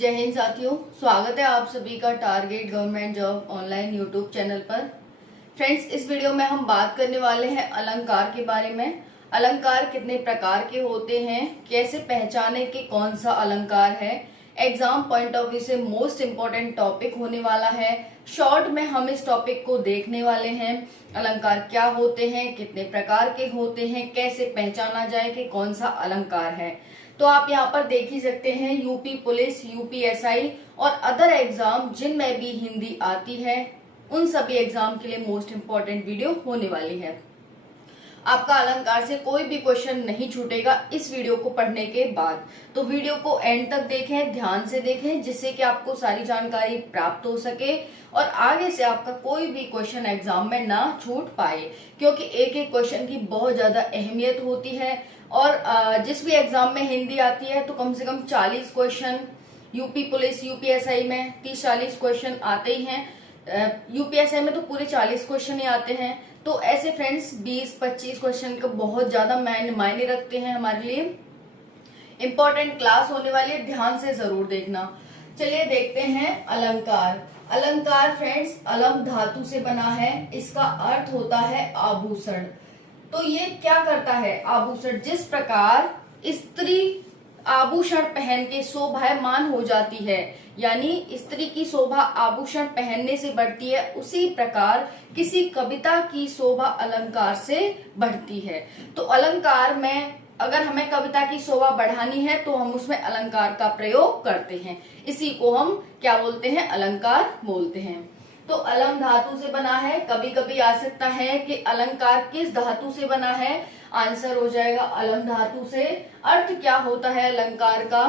जय हिंद साथियों, स्वागत है आप सभी का target government job online YouTube channel पर। फ्रेंड्स, इस वीडियो में हम बात करने वाले हैं अलंकार के बारे में। अलंकार कितने प्रकार के होते हैं, कैसे पहचाने कि कौन सा अलंकार है। एग्जाम पॉइंट ऑफ व्यू से मोस्ट इम्पोर्टेंट टॉपिक होने वाला है। शॉर्ट में हम इस टॉपिक को देखने वाले हैं। अलंकार क्या होते हैं, कितने प्रकार के होते हैं, कैसे पहचाना जाए कि कौन सा अलंकार है। तो आप यहाँ पर देख ही सकते हैं, यूपी पुलिस, यूपीएसआई और अदर एग्जाम जिनमें भी हिंदी आती है, उन सभी एग्जाम के लिए मोस्ट इम्पोर्टेंट वीडियो होने वाली है। आपका अलंकार से कोई भी क्वेश्चन नहीं छूटेगा इस वीडियो को पढ़ने के बाद। तो वीडियो को एंड तक देखें, ध्यान से देखें, जिससे कि आपको सारी जानकारी प्राप्त हो सके और आगे से आपका कोई भी क्वेश्चन एग्जाम में ना छूट पाए, क्योंकि एक एक क्वेश्चन की बहुत ज्यादा अहमियत होती है। और जिस भी एग्जाम में हिंदी आती है तो कम से कम 40 क्वेश्चन, यूपी पुलिस यूपीएसआई में 30-40 क्वेश्चन आते ही हैं। यूपीएसआई में तो पूरे 40 क्वेश्चन ही आते हैं। तो ऐसे फ्रेंड्स 20-25 क्वेश्चन का बहुत ज्यादा मायने रखते हैं हमारे लिए। इंपॉर्टेंट क्लास होने वाली है, ध्यान से जरूर देखना। चलिए देखते हैं अलंकार। अलंकार फ्रेंड्स अलम धातु से बना है। इसका अर्थ होता है आभूषण। तो ये क्या करता है, आभूषण। जिस प्रकार स्त्री आभूषण पहन के शोभायमान हो जाती है, यानी स्त्री की शोभा आभूषण पहनने से बढ़ती है, उसी प्रकार किसी कविता की शोभा अलंकार से बढ़ती है। तो अलंकार में अगर हमें कविता की शोभा बढ़ानी है तो हम उसमें अलंकार का प्रयोग करते हैं। इसी को हम क्या बोलते हैं, अलंकार बोलते हैं। तो अलम धातु से बना है। कभी कभी आ सकता है कि अलंकार किस धातु से बना है, आंसर हो जाएगा अलम धातु से। अर्थ क्या होता है अलंकार का,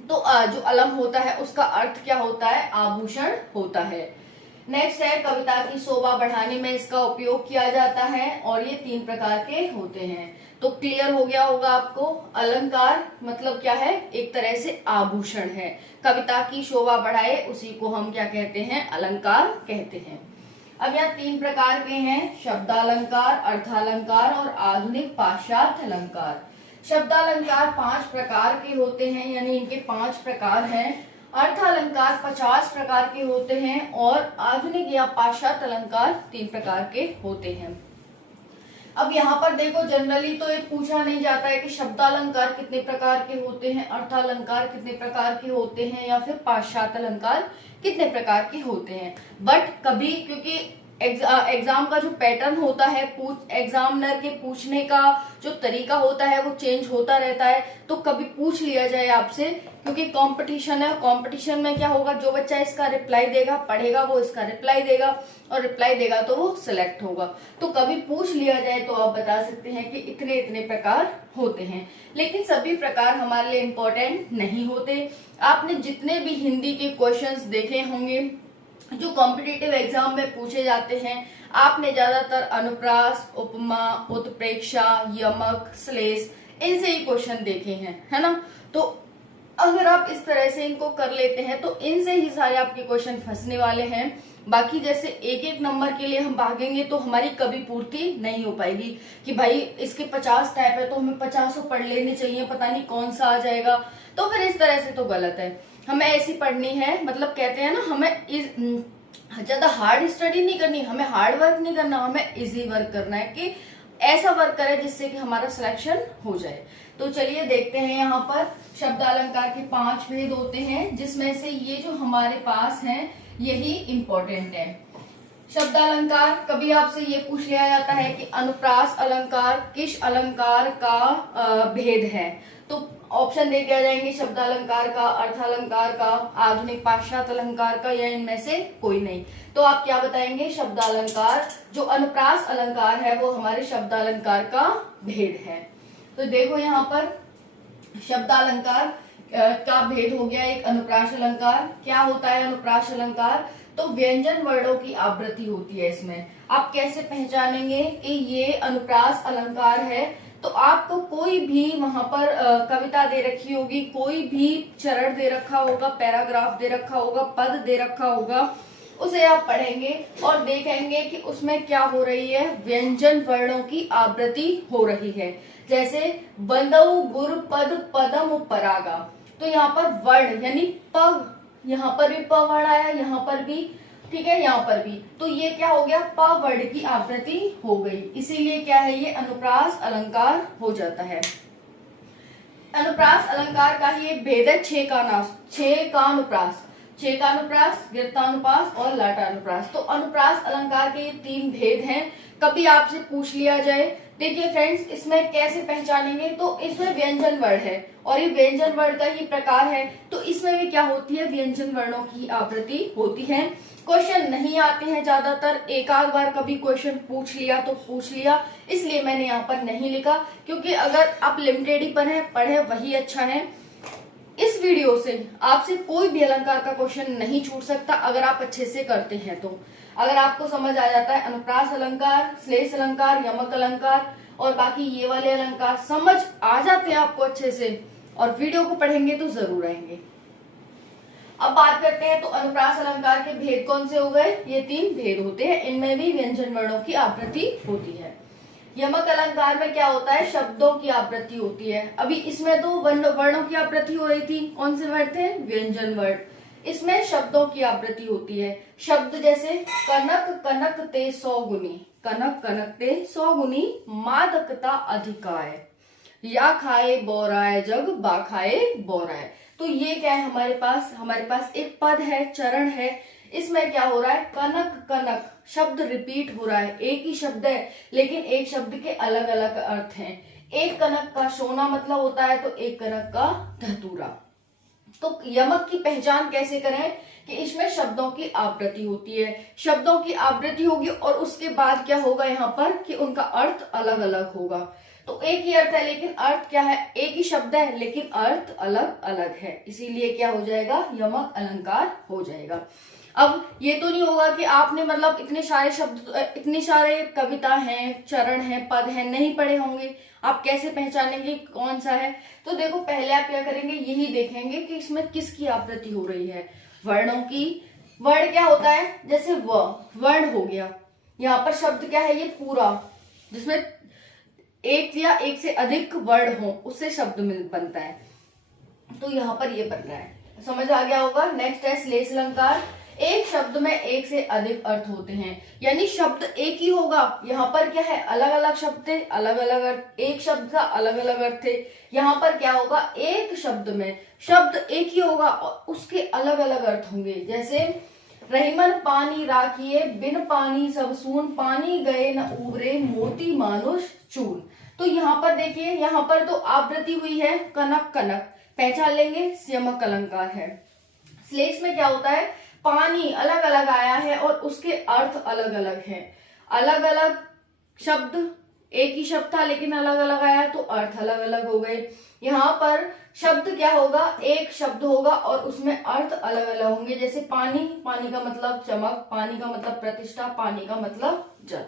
तो जो अलम होता है उसका अर्थ क्या होता है, आभूषण होता है। नेक्स्ट है, कविता की शोभा बढ़ाने में इसका उपयोग किया जाता है और ये 3 प्रकार के होते हैं। तो क्लियर हो गया होगा आपको, अलंकार मतलब क्या है, एक तरह से आभूषण है। कविता की शोभा बढ़ाए उसी को हम क्या कहते हैं, अलंकार कहते हैं। अब यहाँ 3 प्रकार के हैं, शब्दालंकार, अर्थालंकार और आधुनिक पाश्चात्य अलंकार। शब्दालंकार 5 प्रकार के होते हैं, यानी इनके 5 प्रकार हैं। अर्थालंकार 50 प्रकार के होते हैं और आधुनिक या पाश्चात्य अलंकार 3 प्रकार के होते हैं। अब यहाँ पर देखो, जनरली तो ये पूछा नहीं जाता है कि शब्दालंकार कितने प्रकार के होते हैं, अर्थालंकार कितने प्रकार के होते हैं, या फिर पाश्चात्य अलंकार कितने प्रकार के होते हैं। बट कभी, क्योंकि एग्जाम का जो पैटर्न होता है, एग्जामिनर के पूछने का जो तरीका होता है वो चेंज होता रहता है, तो कभी पूछ लिया जाए आपसे, क्योंकि कंपटीशन है। कंपटीशन में क्या होगा, जो बच्चा इसका रिप्लाई देगा, पढ़ेगा, वो इसका रिप्लाई देगा और रिप्लाई देगा तो वो सिलेक्ट होगा। तो कभी पूछ लिया जाए तो आप बता सकते हैं कि इतने इतने प्रकार होते हैं। लेकिन सभी प्रकार हमारे लिए इम्पोर्टेंट नहीं होते। आपने जितने भी हिंदी के क्वेश्चंस देखे होंगे जो कॉम्पिटिटिव एग्जाम में पूछे जाते हैं, आपने ज्यादातर अनुप्रास, उपमा, उत्प्रेक्षा, यमक, श्लेष, इनसे ही क्वेश्चन देखे हैं, है ना। तो अगर आप इस तरह से इनको कर लेते हैं तो इनसे ही सारे आपके क्वेश्चन फंसने वाले हैं। बाकी जैसे एक एक नंबर के लिए हम भागेंगे तो हमारी कभी पूर्ति नहीं हो पाएगी कि भाई इसके 50 टाइप है तो हमें 50 पढ़ लेने चाहिए, पता नहीं कौन सा आ जाएगा। तो फिर इस तरह से तो गलत है। हमें ऐसी पढ़नी है, मतलब कहते हैं ना, हमें ज्यादा हार्ड स्टडी नहीं करनी, हमें हार्ड वर्क नहीं करना, हमें इजी वर्क करना है कि ऐसा वर्क करें जिससे कि हमारा सिलेक्शन हो जाए। तो चलिए देखते हैं, यहाँ पर शब्दालंकार के 5 भेद होते हैं, जिसमें से ये जो हमारे पास हैं यही इम्पोर्टेंट है। शब्दालंकार, कभी आपसे ये पूछ लिया जाता है कि अनुप्रास अलंकार किस अलंकार का भेद है, तो ऑप्शन दे दिया जाएंगे शब्दालंकार का, अर्थालंकार का, आधुनिक पाश्चात्य अलंकार का, या इनमें से कोई नहीं। तो आप क्या बताएंगे, शब्दालंकार। जो अनुप्रास अलंकार है वो हमारे शब्दालंकार का भेद है। तो देखो यहाँ पर शब्दालंकार का भेद हो गया। एक अनुप्रास अलंकार, क्या होता है अनुप्रास अलंकार, तो व्यंजन वर्णों की आवृत्ति होती है इसमें। आप कैसे पहचानेंगे कि ये अनुप्रास अलंकार है, तो आपको कोई भी वहां पर कविता दे रखी होगी, कोई भी चरण दे रखा होगा, पैराग्राफ दे रखा होगा, पद दे रखा होगा, उसे आप पढ़ेंगे और देखेंगे कि उसमें क्या हो रही है, व्यंजन वर्णों की आवृत्ति हो रही है। जैसे बंदऊ गुर पद पदम परागा, तो यहाँ पर वर्ण यानी पग, यहाँ पर भी प वर्ण आया, यहाँ पर भी, ठीक है, यहाँ पर भी, तो ये क्या हो गया, प वर्ण की आवृत्ति हो गई, इसीलिए क्या है, ये अनुप्रास अलंकार हो जाता है। अनुप्रास अलंकार का ही एक भेद है छह का अनुप्रास, छह का अनुप्रास, गृह्यतानुप्रास और लाटानुप्रास। तो अनुप्रास अलंकार के ये तीन भेद हैं। कभी आपसे पूछ लिया जाए, देखिए फ्रेंड्स, इसमें कैसे पहचानेंगे, तो इसमें व्यंजन वर्ण है और ये व्यंजन वर्ण का ही प्रकार है, तो इसमें भी क्या होती है, व्यंजन वर्णों की आवृत्ति होती है। क्वेश्चन नहीं आते हैं ज्यादातर, एक आध बार कभी क्वेश्चन पूछ लिया तो पूछ लिया, इसलिए मैंने यहाँ पर नहीं लिखा, क्योंकि अगर आप लिमिटेड ही पढ़े वही अच्छा है। इस वीडियो से आपसे कोई भी अलंकार का क्वेश्चन नहीं छूट सकता अगर आप अच्छे से करते हैं तो। अगर आपको समझ आ जाता है अनुप्रास अलंकार, श्लेष अलंकार, यमक अलंकार और बाकी ये वाले अलंकार समझ आ जाते हैं आपको अच्छे से और वीडियो को पढ़ेंगे तो जरूर आएंगे। अब बात करते हैं तो अनुप्रास अलंकार के भेद कौन से हो गए, ये तीन भेद होते हैं, इनमें भी व्यंजन वर्णों की आवृत्ति होती है। यमक अलंकार में क्या होता है, शब्दों की आवृत्ति होती है। अभी इसमें तो वर्णों की आवृत्ति हो रही थी, कौन से वर्ण थे, व्यंजन वर्ण, इसमें शब्दों की आवृत्ति होती है। शब्द जैसे कनक कनक ते 100 गुनी, कनक कनक ते 100 गुनी, मादकता अधिकाय, या खाए बोराय जग बा खाए बोराय। तो ये क्या है, हमारे पास एक पद है, चरण है, इसमें क्या हो रहा है, कनक कनक शब्द रिपीट हो रहा है, एक ही शब्द है लेकिन एक शब्द के अलग अलग अर्थ हैं। एक कनक का सोना मतलब होता है तो एक कनक का धतूरा। तो यमक की पहचान कैसे करें कि इसमें शब्दों की आवृत्ति होती है, शब्दों की आवृत्ति होगी और उसके बाद क्या होगा यहाँ पर कि उनका अर्थ अलग अलग होगा। तो एक ही अर्थ है लेकिन अर्थ क्या है, एक ही शब्द है लेकिन अर्थ अलग अलग है, इसीलिए क्या हो जाएगा, यमक अलंकार हो जाएगा। अब ये तो नहीं होगा कि आपने मतलब इतने सारे शब्द, इतनी सारे कविता हैं, चरण हैं, पद हैं, नहीं पढ़े होंगे, आप कैसे पहचानेंगे कौन सा है। तो देखो पहले आप क्या करेंगे, यही देखेंगे कि इसमें किसकी आवृत्ति हो रही है, वर्णों की। वर्ण क्या होता है, जैसे वर्ण हो गया, यहाँ पर शब्द क्या है, ये पूरा, जिसमें एक या एक से अधिक वर्ण हो उससे शब्द बनता है, तो यहाँ पर ये बन रहा है, समझ आ गया होगा। नेक्स्ट है श्लेष अलंकार, एक शब्द में एक से अधिक अर्थ होते हैं, यानी शब्द एक ही होगा, यहाँ पर क्या है, अलग अलग शब्द थे, अलग अलग अर्थ, एक शब्द का अलग अलग अर्थ थे, यहाँ पर क्या होगा, एक शब्द में शब्द एक ही होगा और उसके अलग अलग अर्थ होंगे। जैसे रहीमन पानी राखिए, बिन पानी सब सून, पानी गए न उबरे, मोती मानुष चून। तो यहाँ पर देखिए, यहाँ पर तो आवृत्ति हुई है कनक कनक, पहचान लेंगे यमक अलंकार है। श्लेष में क्या होता है, पानी अलग अलग आया है और उसके अर्थ अलग अलग हैं, अलग अलग शब्द, एक ही शब्द था लेकिन अलग अलग आया तो अर्थ अलग अलग हो गए। यहाँ पर शब्द क्या होगा, एक शब्द होगा और उसमें अर्थ अलग अलग होंगे। जैसे पानी, पानी का मतलब चमक, पानी का मतलब प्रतिष्ठा, पानी का मतलब जल।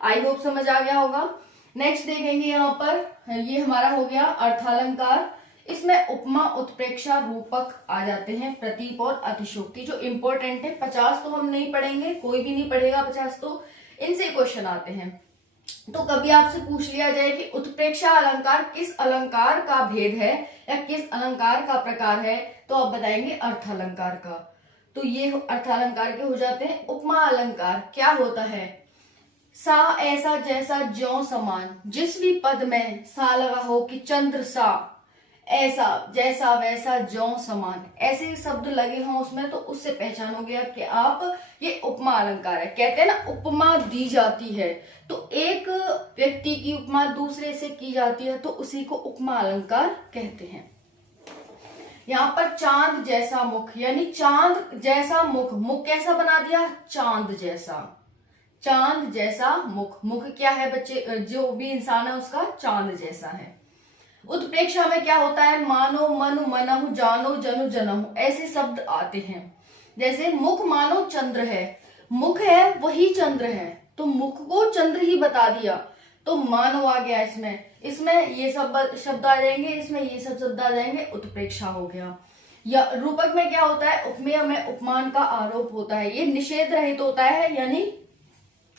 आई होप समझ आ गया होगा। नेक्स्ट देखेंगे यहाँ पर, ये हमारा हो गया अर्थालंकार, इसमें उपमा उत्प्रेक्षा रूपक आ जाते हैं, प्रतीक और अतिशयोक्ति जो इंपॉर्टेंट है। 50 तो हम नहीं पढ़ेंगे, कोई भी नहीं पढ़ेगा 50, तो इनसे क्वेश्चन आते हैं। तो कभी आपसे पूछ लिया जाए कि उत्प्रेक्षा अलंकार किस अलंकार का भेद है या किस अलंकार का प्रकार है, तो आप बताएंगे अर्थालंकार का। तो ये अर्थालंकार के हो जाते हैं। उपमा अलंकार क्या होता है, सा ऐसा जैसा ज्यों समान, जिस भी पद में सा लगा हो कि चंद्र सा, ऐसा जैसा वैसा ज्यों समान, ऐसे शब्द लगे हों उसमें, तो उससे पहचान हो गया कि आप ये उपमा अलंकार है। कहते हैं ना उपमा दी जाती है, तो एक व्यक्ति की उपमा दूसरे से की जाती है तो उसी को उपमा अलंकार कहते हैं। यहाँ पर चांद जैसा मुख, यानी चांद जैसा मुख, मुख कैसा बना दिया, चांद जैसा, चांद जैसा मुख। मुख क्या है बच्चे, जो भी इंसान है उसका चांद जैसा है। उत्प्रेक्षा में क्या होता है, मानो मनु मनहु, जानो जनु जनहु, ऐसे शब्द आते हैं। जैसे मुख मानो चंद्र है, मुख है वही चंद्र है, तो मुख को चंद्र ही बता दिया तो मानो आ गया। इसमें ये सब शब्द आ जाएंगे, इसमें ये सब शब्द आ जाएंगे, उत्प्रेक्षा हो गया। या रूपक में क्या होता है, उपमेय में उपमान का आरोप होता है, ये निषेध रहित होता है, यानी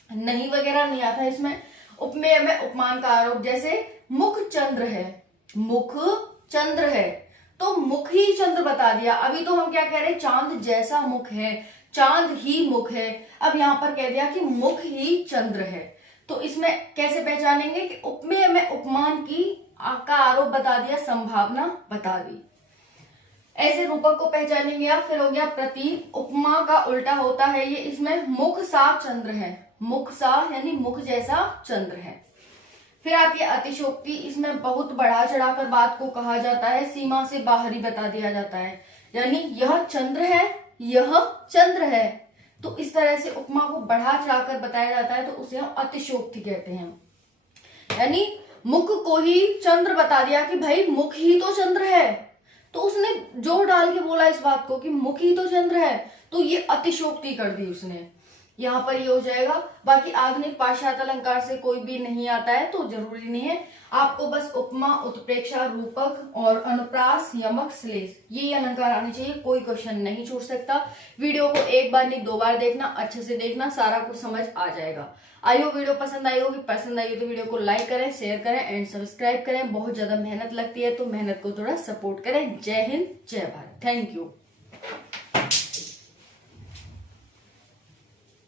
नहीं वगैरह नहीं आता इसमें। उपमेय में उपमान का आरोप, जैसे मुख चंद्र है, मुख चंद्र है तो मुख ही चंद्र बता दिया। अभी तो हम क्या कह रहे हैं, चांद जैसा मुख है, चांद ही मुख है। अब यहां पर कह दिया कि मुख ही चंद्र है, तो इसमें कैसे पहचानेंगे कि उपमेय में उपमान की का आरोप बता दिया, संभावना बता दी, ऐसे रूपक को पहचानेंगे आप। फिर हो गया प्रतीक, उपमा का उल्टा होता है ये, इसमें मुख सा चंद्र है, मुख सा यानी मुख जैसा चंद्र है। फिर आती है अतिशोक्ति, इसमें बहुत बढ़ा चढ़ाकर बात को कहा जाता है, सीमा से बाहर ही बता दिया जाता है, यानी यह चंद्र है, यह चंद्र है, तो इस तरह से उपमा को बढ़ा चढ़ाकर बताया जाता है, तो उसे हम अतिशोक्ति कहते हैं। यानी मुख को ही चंद्र बता दिया कि भाई मुख ही तो चंद्र है, तो उसने जोर डाल के बोला इस बात को कि मुख ही तो चंद्र है, तो ये अतिशोक्ति कर दी उसने, यहां पर ये हो जाएगा। बाकी आधुनिक पाश्चात्य अलंकार से कोई भी नहीं आता है, तो जरूरी नहीं है, आपको बस उपमा, उत्प्रेक्षा, रूपक और अनुप्रास, यमक, श्लेष ये अलंकार आने चाहिए, कोई क्वेश्चन नहीं छूट सकता। वीडियो को एक बार नहीं 2 बार देखना, अच्छे से देखना, सारा कुछ समझ आ जाएगा। आई हो वीडियो पसंद आई होगी, पसंद आई हो तो वीडियो को लाइक करें, शेयर करें एंड सब्सक्राइब करें। बहुत ज्यादा मेहनत लगती है, तो मेहनत को थोड़ा सपोर्ट करें। जय हिंद, जय भारत, थैंक यू।